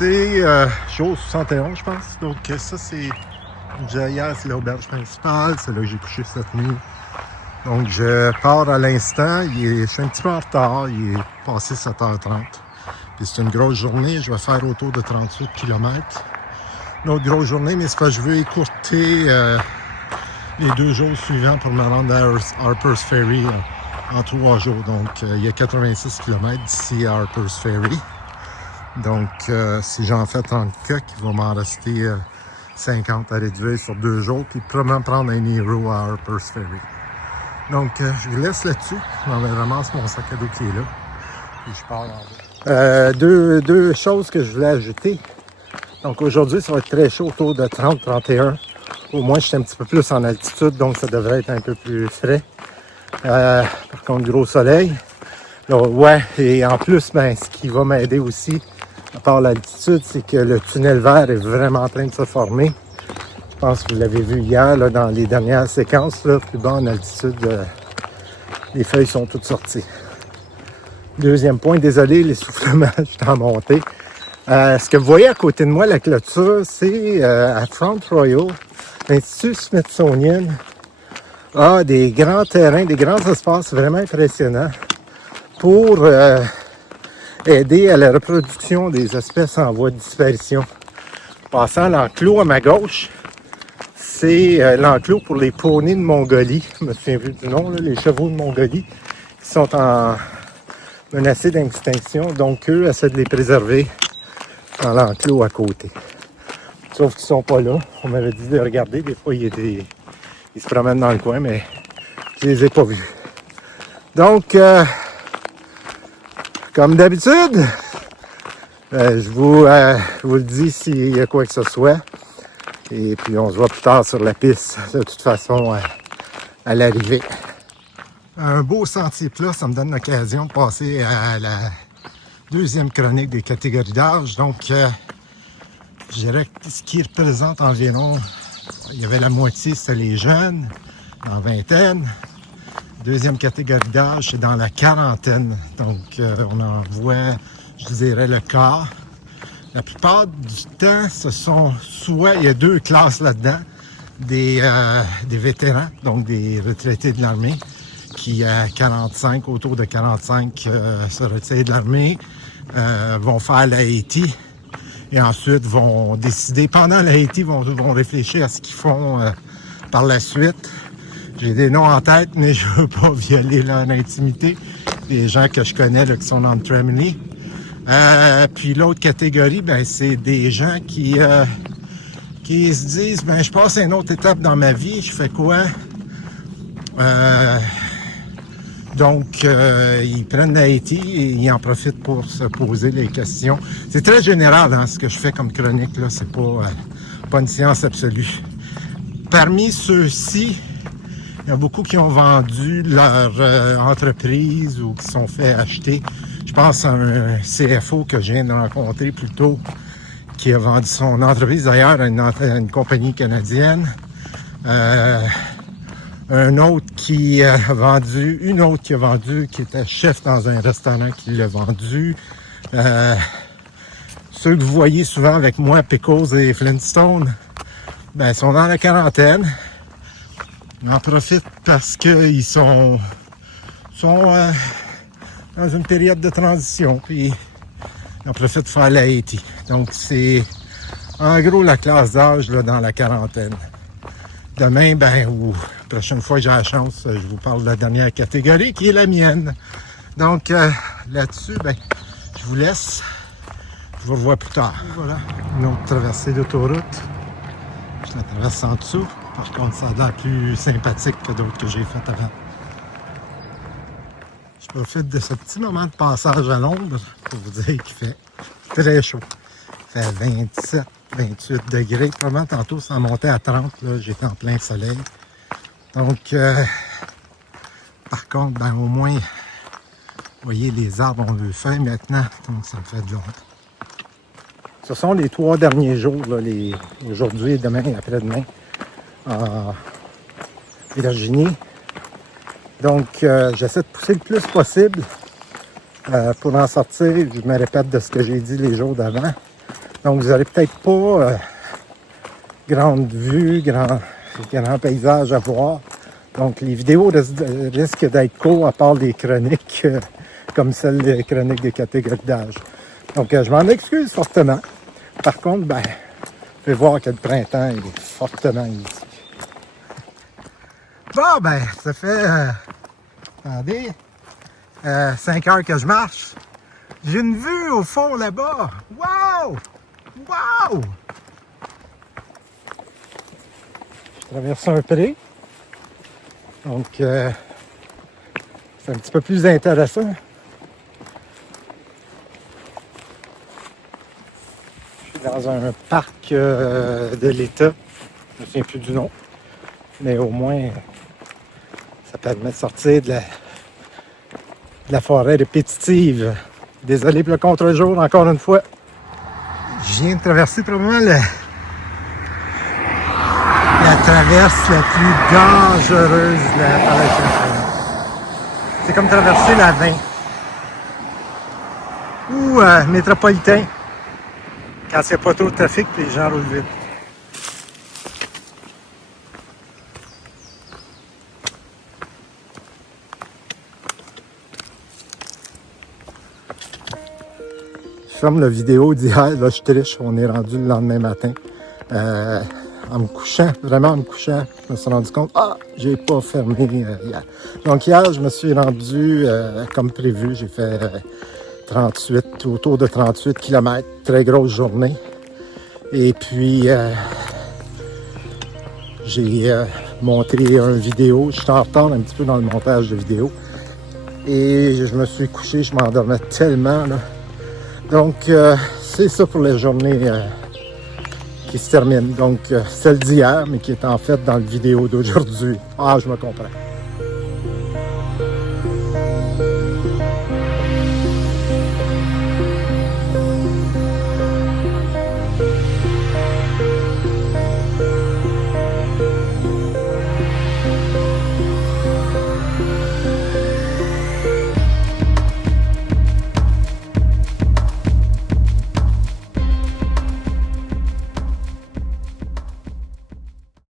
c'est chose 71, je pense. Donc ça, c'est hier, c'est l'auberge principale. C'est là que j'ai couché cette nuit. Donc je pars à l'instant. Je suis un petit peu en retard. Il est passé 7h30. Puis c'est une grosse journée. Je vais faire autour de 38 km. Une autre grosse journée, mais c'est parce que je veux écourter les 2 jours suivants pour me rendre à Harper's Ferry en 3 jours. Donc il y a 86 km d'ici à Harper's Ferry. Donc, si j'en fais 30 coques, il va m'en rester 50 à Redville sur 2 jours, puis probablement prendre un Hero à Harper's Ferry. Donc, je vous laisse là-dessus. Je ramasse mon sac à dos qui est là, puis je pars en bas. Deux choses que je voulais ajouter. Donc, aujourd'hui, ça va être très chaud, autour de 30-31. Au moins, je suis un petit peu plus en altitude, donc ça devrait être un peu plus frais. Par contre, gros soleil. Là, ouais, et en plus, ben, ce qui va m'aider aussi, à part l'altitude, c'est que le tunnel vert est vraiment en train de se former. Je pense que vous l'avez vu hier, là, dans les dernières séquences, là, plus bas en altitude, les feuilles sont toutes sorties. Deuxième point, désolé, l'essoufflement, je suis en montée. Ce que vous voyez à côté de moi, la clôture, c'est à Front Royal, l'Institut Smithsonian a des grands terrains, des grands espaces vraiment impressionnants pour aider à la reproduction des espèces en voie de disparition. Passant l'enclos à ma gauche, c'est l'enclos pour les poneys de Mongolie. Je me souviens plus du nom, là, les chevaux de Mongolie qui sont menacés d'extinction. Donc, eux essaient de les préserver dans l'enclos à côté. Sauf qu'ils sont pas là. On m'avait dit de regarder. Des fois, ils se promènent dans le coin, mais je les ai pas vus. Donc, comme d'habitude, je vous le dis s'il y a quoi que ce soit. Et puis on se voit plus tard sur la piste, de toute façon, à l'arrivée. Un beau sentier plat, ça me donne l'occasion de passer à la deuxième chronique des catégories d'âge. Donc, je dirais que ce qui représente environ, il y avait la moitié, c'était les jeunes, en vingtaine. Deuxième catégorie d'âge, c'est dans la quarantaine. Donc, on en voit, je dirais, le quart. La plupart du temps, ce sont soit, il y a 2 classes là-dedans, des vétérans, donc des retraités de l'armée, qui à 45, autour de 45, se retirent de l'armée, vont faire l'AET et ensuite vont décider, pendant l'AET, vont réfléchir à ce qu'ils font par la suite. J'ai des noms en tête, mais je ne veux pas violer leur intimité. Des gens que je connais là, qui sont dans le Tremley. Puis l'autre catégorie, ben, c'est des gens qui se disent, ben, je passe à une autre étape dans ma vie, je fais quoi? Donc, ils prennent l'AET et ils en profitent pour se poser les questions. C'est très général hein, ce que je fais comme chronique, là. C'est pas une science absolue. Parmi ceux-ci, il y a beaucoup qui ont vendu leur entreprise ou qui sont fait acheter. Je pense à un CFO que je viens de rencontrer plus tôt, qui a vendu son entreprise d'ailleurs à une compagnie canadienne. Un autre qui a vendu, une autre qui a vendu, qui était chef dans un restaurant qui l'a vendu. Ceux que vous voyez souvent avec moi, Pickles et Flintstone, ben, sont dans la quarantaine. Ils en profitent parce qu'ils sont dans une période de transition, puis ils en profitent de faire l'AET. Donc, c'est en gros la classe d'âge là, dans la quarantaine. Demain, ben, ou la prochaine fois que j'ai la chance, je vous parle de la dernière catégorie qui est la mienne. Donc, là-dessus, ben, je vous laisse. Je vous revois plus tard. Et voilà, une autre traversée d'autoroute. Je la traverse en dessous. Par contre, ça a l'air plus sympathique que d'autres que j'ai faites avant. Je profite de ce petit moment de passage à l'ombre pour vous dire qu'il fait très chaud. Il fait 27, 28 degrés. Probablement tantôt, ça montait à 30. Là, j'étais en plein soleil. Donc, par contre, ben, au moins, vous voyez, les arbres ont le feuilles maintenant. Donc, ça me fait de l'ombre. Ce sont les 3 derniers jours, là, aujourd'hui, demain et après-demain, en Virginie. Donc, j'essaie de pousser le plus possible pour en sortir. Je me répète de ce que j'ai dit les jours d'avant. Donc, vous n'aurez peut-être pas grande vue, grand paysage à voir. Donc, les vidéos risquent d'être courtes à part des chroniques, comme celles des chroniques des catégories d'âge. Donc, je m'en excuse fortement. Par contre, vous pouvez voir que le printemps il est fortement ici. Bon, ça fait, attendez, 5 heures que je marche. J'ai une vue au fond là-bas. Wow! Wow! Je traverse un pré. Donc, c'est un petit peu plus intéressant. Je suis dans un parc de l'État. Je ne me souviens plus du nom. Mais au moins, ça permet de sortir de la forêt répétitive. Désolé pour le contre-jour, encore une fois. Je viens de traverser probablement la traverse la plus dangereuse de la Appalachian. C'est comme traverser la 20 ou métropolitain quand il n'y a pas trop de trafic et les gens roulent vite. Je ferme la vidéo d'hier, là je triche, on est rendu le lendemain matin. En me couchant, vraiment en me couchant, je me suis rendu compte, j'ai pas fermé hier. Donc hier, je me suis rendu comme prévu, j'ai fait 38, autour de 38 km, très grosse journée. Et puis, j'ai monté une vidéo, je suis en retard un petit peu dans le montage de vidéo. Et je me suis couché, je m'endormais tellement, là. Donc, c'est ça pour la journée qui se termine. Donc, celle d'hier, mais qui est en fait dans la vidéo d'aujourd'hui. Je me comprends.